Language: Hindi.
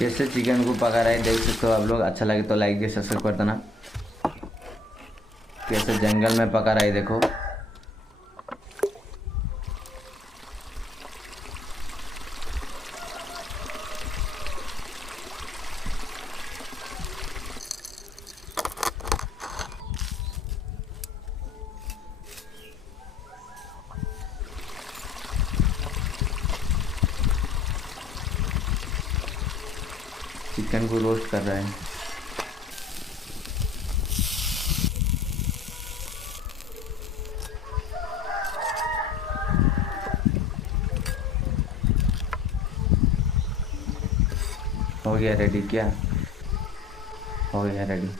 कैसे चिकन को पका रहा है देख सकते हो आप लोग। अच्छा लगे तो लाइक दे सब्सक्राइब कर देना। कैसे जंगल में पका रहा है देखो। चिकन को रोस्ट कर रहा है। हो गया रेडी क्या? हो गया रेडी।